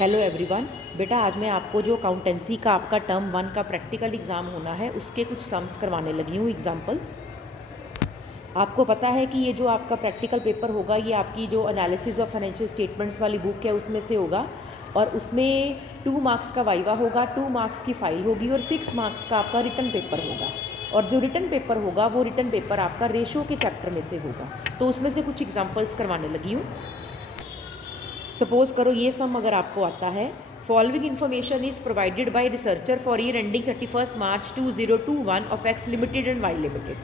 Hello everyone. बेटा आज मैं आपको जो अकाउंटेंसी का आपका टर्म 1 का प्रैक्टिकल एग्ज़ाम होना है उसके कुछ सम्स करवाने लगी हूँ, एग्जांपल्स। आपको पता है कि ये जो आपका प्रैक्टिकल पेपर होगा ये आपकी जो एनालिसिस ऑफ फाइनेंशियल स्टेटमेंट्स वाली बुक है उसमें से होगा, और उसमें 2 मार्क्स का वाइवा होगा, 2 मार्क्स की फ़ाइल होगी और 6 मार्क्स का आपका रिटन पेपर होगा। और जो रिटन पेपर होगा वो रिटन पेपर आपका रेशो के चैप्टर में से होगा। तो उसमें से कुछ एग्जाम्पल्स करवाने लगी हूँ। सपोज करो ये सम अगर आपको आता है, following information is provided by researcher for year ending 31 March 2021 of X limited and Y limited.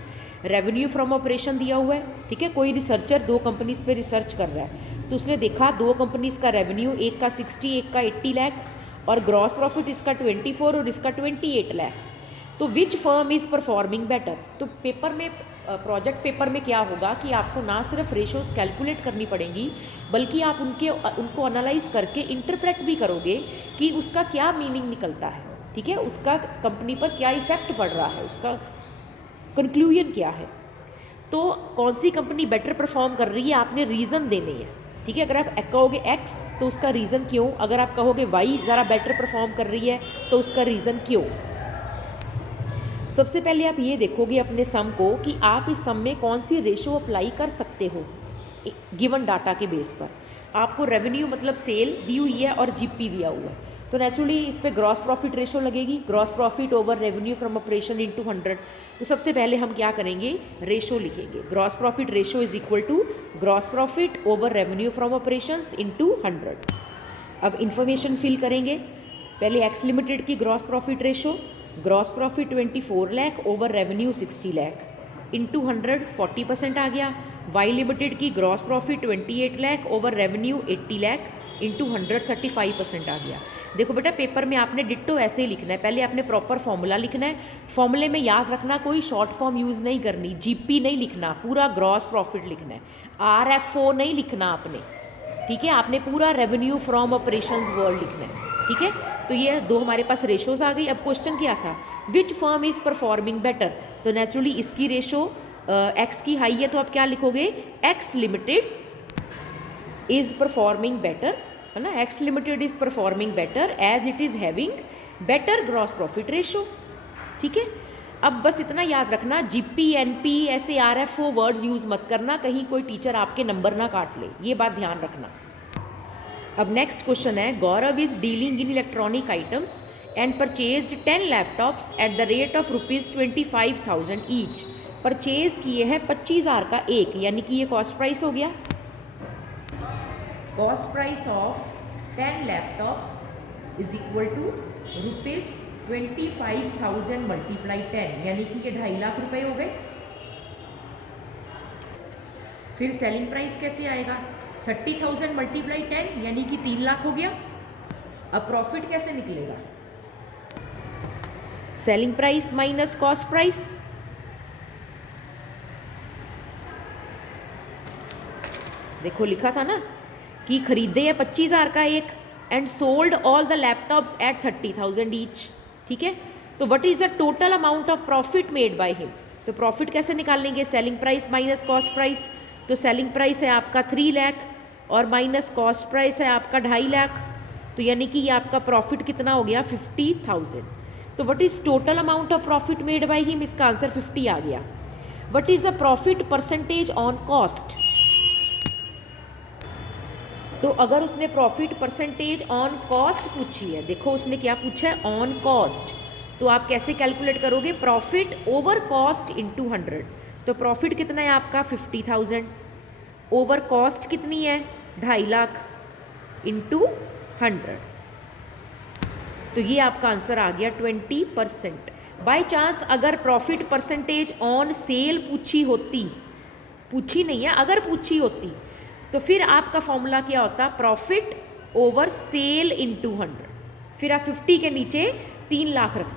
Revenue from operation दिया हुआ है, ठीक है। कोई रिसर्चर 2 कंपनीज पे रिसर्च कर रहा है, तो उसने देखा 2 कंपनीज का रेवेन्यू, एक का 60 एक का 80 लाख, और ग्रॉस प्रॉफिट इसका 24 और इसका 28 लाख। तो विच फर्म इज़ परफॉर्मिंग बेटर। तो पेपर में प्रोजेक्ट पेपर में क्या होगा कि आपको ना सिर्फ रेशोज़ कैलकुलेट करनी पड़ेंगी, बल्कि आप उनको एनालाइज करके इंटरप्रेट भी करोगे कि उसका क्या मीनिंग निकलता है, ठीक है, उसका कंपनी पर क्या इफेक्ट पड़ रहा है, उसका कंक्लूजन क्या है। तो कौन सी कंपनी बेटर परफॉर्म कर रही है आपने रीज़न देने हैं, ठीक है। अगर आप कहोगे एक्स तो उसका रीज़न क्यों, अगर आप कहोगे वाई ज़रा बेटर परफॉर्म कर रही है तो उसका रीज़न क्यों। सबसे पहले आप ये देखोगे अपने सम को कि आप इस सम में कौन सी रेशो अप्लाई कर सकते हो गिवन डाटा के बेस पर। आपको रेवेन्यू मतलब सेल दी हुई है और जीपी दिया हुआ है, तो नेचुरली इस पर ग्रॉस प्रॉफिट रेशो लगेगी, gross profit over revenue from operation into 100। तो सबसे पहले हम क्या करेंगे, रेशो लिखेंगे। Gross profit ratio is equal to gross profit over revenue from operations into 100। अब इंफॉर्मेशन फिल करेंगे। पहले एक्स लिमिटेड की gross profit ratio, gross profit 24 lakh over revenue 60 lakh into 100 40% आ गया। वाई लिमिटेड की gross profit 28 lakh over revenue 80 lakh into 100 35% आ गया। देखो बेटा पेपर में आपने डिट्टो ऐसे ही लिखना है, पहले आपने प्रॉपर फॉर्मूला लिखना है। फॉर्मूले में याद रखना कोई शॉर्ट फॉर्म यूज़ नहीं करनी, जीपी नहीं लिखना, पूरा ग्रॉस प्रॉफिट लिखना है, आरएफओ नहीं लिखना आपने, ठीक है। आपने पूरा रेवेन्यू फ्रॉम ऑपरेशंस वर्ड लिखना है, ठीक है। तो ये 2 हमारे पास रेशोज आ गई। अब क्वेश्चन क्या था, which firm is performing better. तो नेचुरली इसकी रेशो एक्स की हाई है, तो आप क्या लिखोगे, X limited is performing better, है ना। X limited is performing better as it is having better gross profit ratio, ठीक है। अब बस इतना याद रखना, जीपी एनपी ऐसे आरएफओ वर्ड्स यूज़ मत करना, कहीं कोई टीचर आपके नंबर ना काट ले, ये बात ध्यान रखना। अब नेक्स्ट क्वेश्चन है, Gaurav is dealing in electronic items and purchase 10 laptops at the rate of ₹25,000 each. Purchase किए हैं 25,000 का एक, यानी कि ये कॉस्ट प्राइस हो गया। Cost price of 10 laptops is equal to ₹25,000 multiply 10, यानी कि ये 2.5 लाख रुपए हो गए। फिर सेलिंग प्राइस कैसे आएगा, 30,000 मल्टीप्लाई 10 यानी कि 3 लाख हो गया। अब प्रॉफिट कैसे निकलेगा, selling price minus cost price. देखो लिखा था ना कि खरीदे है 25,000 का एक and sold all the laptops at 30,000 each, ठीक है। तो what is the total amount of profit made by him. तो प्रॉफिट कैसे निकालेंगे, selling price minus cost price. तो सेलिंग प्राइस है आपका 3 लाख और माइनस कॉस्ट प्राइस है आपका 2.5 लाख, तो यानी कि ये आपका प्रॉफिट कितना हो गया, 50,000। तो what is total amount of profit made by him, इसका आंसर 50 आ गया। What is the profit percentage on cost. तो अगर उसने प्रॉफिट परसेंटेज ऑन कॉस्ट पूछी है, देखो उसने क्या पूछा है, ऑन कॉस्ट, तो आप कैसे कैलकुलेट करोगे, प्रॉफिट ओवर कॉस्ट इंटू 100। तो प्रॉफिट कितना है आपका 50,000, ओवर कॉस्ट कितनी है 2.5 लाख इंटू 100, तो ये आपका आंसर आ गया 20%। बाय चांस अगर प्रॉफिट परसेंटेज ऑन सेल पूछी होती, पूछी नहीं है, अगर पूछी होती तो फिर आपका फॉर्मूला क्या होता, प्रॉफिट ओवर सेल इंटू 100, फिर आप 50 के नीचे 3 लाख रखते।